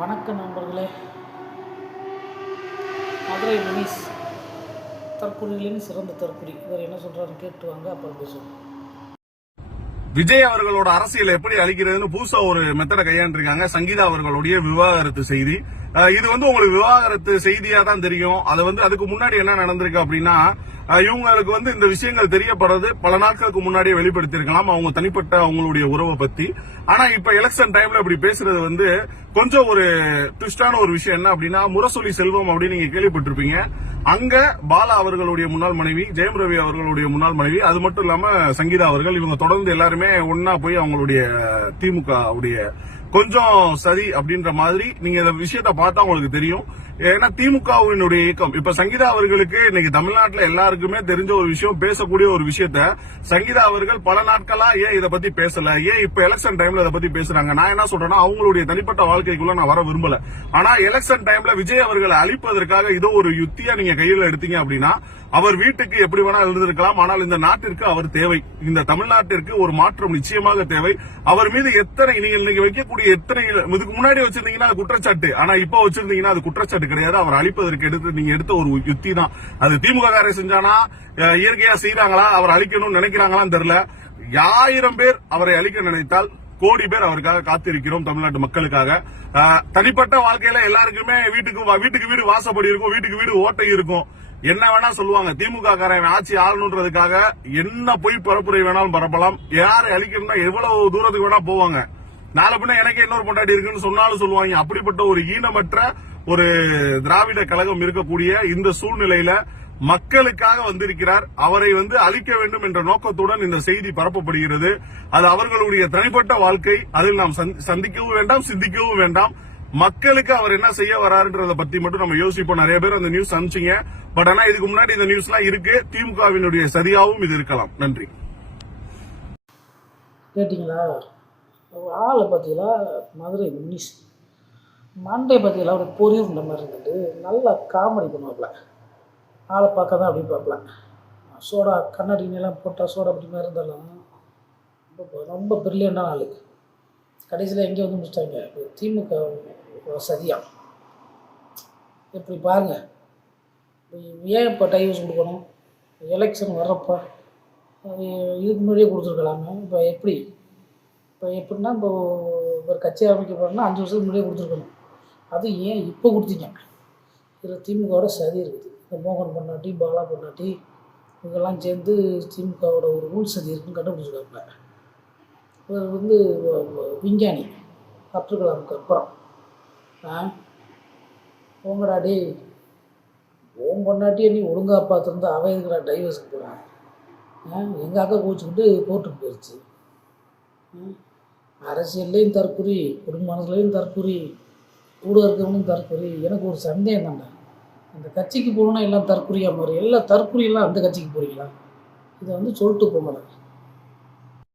வணக்கம் நண்பர்களே. மதுரை முனிஸ் தற்குறிகளின் சிறந்த தற்குறி. இவர் என்ன சொல்றாருன்னு கேட்டு வாங்க, அப்புறம் பேசுவோம். விஜய் அவர்களோட அரசியல் எப்படி அழிக்கிறதுன்னு புதுசா ஒரு மெத்தடை கையாண்டிருக்காங்க. சங்கீதா அவர்களுடைய விவாகரத்து செய்தி. இது உங்களுக்கு விவாகரத்து செய்தியா தான் தெரியும். அதுக்கு முன்னாடி என்ன நடந்திருக்கு அப்படின்னா, இவங்களுக்கு இந்த விஷயங்கள் தெரியப்படுறது பல நாட்களுக்கு முன்னாடியே வெளிப்படுத்திருக்கலாம், அவங்க தனிப்பட்ட அவங்களுடைய உறவை பத்தி. ஆனா இப்ப எலெக்ஷன் டைம்ல இப்படி பேசுறது கொஞ்சம் ஒரு ட்விஸ்டான ஒரு விஷயம். என்ன அப்படின்னா, முரசொலி செல்வம் அப்படின்னு நீங்க கேள்விப்பட்டிருப்பீங்க. அங்க பாலா அவர்களுடைய முன்னாள் மனைவி, ஜெயம் ரவி அவர்களுடைய முன்னாள் மனைவி, அது மட்டும் இல்லாம சங்கீதா அவர்கள், இவங்க தொடர்ந்து எல்லாருமே ஒன்னா போய் அவங்களுடைய திமுக உடைய கொஞ்சம் சரி அப்படின்ற மாதிரி நீங்க இந்த விஷயத்த பார்த்தா உங்களுக்கு தெரியும். ஏன்னா திமுகவினுடைய இயக்கம் இப்ப சங்கீதா அவர்களுக்கு இன்னைக்கு தமிழ்நாட்டில் எல்லாருக்குமே தெரிஞ்ச ஒரு விஷயம், பேசக்கூடிய ஒரு விஷயத்த சங்கீதா அவர்கள் பல நாட்களா ஏன் இதை பத்தி பேசல, ஏன் இப்ப எலெக்ஷன் டைம்ல இதை பத்தி பேசுறாங்க. நான் என்ன சொல்றேன்னா, அவங்களுடைய தனிப்பட்ட வாழ்க்கைக்குள்ள நான் வர விரும்பல. ஆனா எலெக்ஷன் டைம்ல விஜய் அவர்களை அழிப்பதற்காக இதோ ஒரு யுத்தியா நீங்க கையில எடுத்தீங்க அப்படின்னா, அவர் வீட்டுக்கு எப்படி வேணா இருந்திருக்கலாம், ஆனால் இந்த நாட்டிற்கு அவர் தேவை. இந்த தமிழ்நாட்டிற்கு ஒரு மாற்றம் நிச்சயமாக தேவை. அவர் மீது எத்தனை நீங்க வைக்கக்கூடிய எத்தனை இதுக்கு முன்னாடி வச்சிருந்தீங்கன்னா அது குற்றச்சாட்டு, ஆனா இப்ப வச்சிருந்தீங்கன்னா அது குற்றச்சாட்டு கிடையாது. அவர் அழிப்பதற்கு நீங்க எடுத்த ஒரு யுத்தி தான். அது திமுக காரை செஞ்சானா, இயற்கையா செய்யறாங்களா, அவர் அழிக்கணும்னு நினைக்கிறாங்களான்னு தெரியல. 1000 பேர் அவரை அழிக்க நினைத்தால் கோடி பேர் அவருக்காக காத்திருக்கிறோம், தமிழ்நாட்டு மக்களுக்காக. தனிப்பட்ட வாழ்க்கையில எல்லாருக்குமே வீட்டுக்கு வீடு வாசப்படி இருக்கும், வீட்டுக்கு வீடு ஓட்டை இருக்கும். என்ன வேணா சொல்லுவாங்க. திமுக காரன் ஆட்சி ஆளணுன்றதுக்காக என்ன பொய் பரப்புரை வேணாலும் பரப்பலாம். யாரை அழிக்கணும்னா எவ்வளவு தூரத்துக்கு வேணா போவாங்க. நாளை பின்ன எனக்கு இன்னொரு பொண்டாட்டி இருக்குன்னு சொன்னாலும் சொல்லுவாங்க. அப்படிப்பட்ட ஒரு ஈனமற்ற ஒரு திராவிட கழகம் இருக்கக்கூடிய இந்த சூழ்நிலையில மக்களுக்காக வந்திருக்கிறார். அவரை அழிக்க வேண்டும் என்ற நோக்கத்துடன் இந்த செய்தி பரப்பப்படுகிறது. அது அவர்களுடைய தனிப்பட்ட வாழ்க்கை. அதில் நாம் சந்திக்கவும் வேண்டாம், சிந்திக்கவும் வேண்டாம். மக்களுக்கு அவர் என்ன செய்ய வராருன்றத பத்தி மட்டும் நம்ம யோசிப்போம். நிறைய பேர் அந்த நியூஸ் அனுப்பிச்சிங்க. பட் ஆனா இதுக்கு முன்னாடி இந்த நியூஸ் எல்லாம் இருக்கு. திமுகவினுடைய சரியாவும் இது இருக்கலாம். நன்றி. கேட்டீங்களா? ஆளை பார்த்தீங்களா? மதுரை முனிஸ் மண்டே பார்த்தீங்களா? ஒரு பொரியல் இந்த மாதிரி இருந்துட்டு நல்லா காமெடி பண்ணுவாப்ல. ஆளை பார்க்க தான் அப்படி பார்ப்பல. சோடா கண்ணாடினெல்லாம் போட்டால் சோடா அப்படி மாதிரி இருந்தாலும் ரொம்ப பிரில்லியண்டான ஆளு. கடைசியில் எங்கே முடிச்சிட்டாங்க, திமுக சதியா. எப்படி பாருங்க, ஏன் இப்போ டைவர்ஸ் கொடுக்கணும்? எலெக்ஷன் வர்றப்போ இதுக்கு முன்னாடியே கொடுத்துருக்கலாமே. இப்போ எப்படின்னா, இப்போ ஒரு கட்சி ஆரம்பிக்க போகிறோம்னா 5 வருஷத்துக்கு முன்னாடியே கொடுத்துருக்கணும். அது ஏன் இப்போ கொடுத்தீங்க? இதில் திமுகவோட சதி இருக்குது. இந்த மோகன் பொண்டாட்டி, பாலா பொண்டாட்டி இவங்கெல்லாம் சேர்ந்து திமுகவோட ஒரு ரூல் சதி இருக்குன்னு கண்டுபிடிச்சிருக்காங்க. இவர் விஞ்ஞானி, அப்துல் கலாமுக்கு அப்புறம். போங்கடா டே, உன் பொண்டாட்டியை நீ ஒழுங்காக பார்த்துருந்தா அவன் இருக்கிற டைவர்ஸுக்கு போகிறான். எங்கள் அக்கா கோச்சிக்கிட்டு கோர்ட்டுக்கு போயிடுச்சு. அரசியல்லையும் தற்குறி, குடும்பத்துலேயும் தற்குறி, கூட இருக்கவங்களும் தற்குறி. எனக்கு ஒரு சந்தேகம் தானே, அந்த கட்சிக்கு போகணுன்னா எல்லாம் தற்குறியாக மாதிரி, எல்லாம் தற்குறியெல்லாம் அந்த கட்சிக்கு போகிறீங்களா? இதை சொல்லிட்டு போங்க.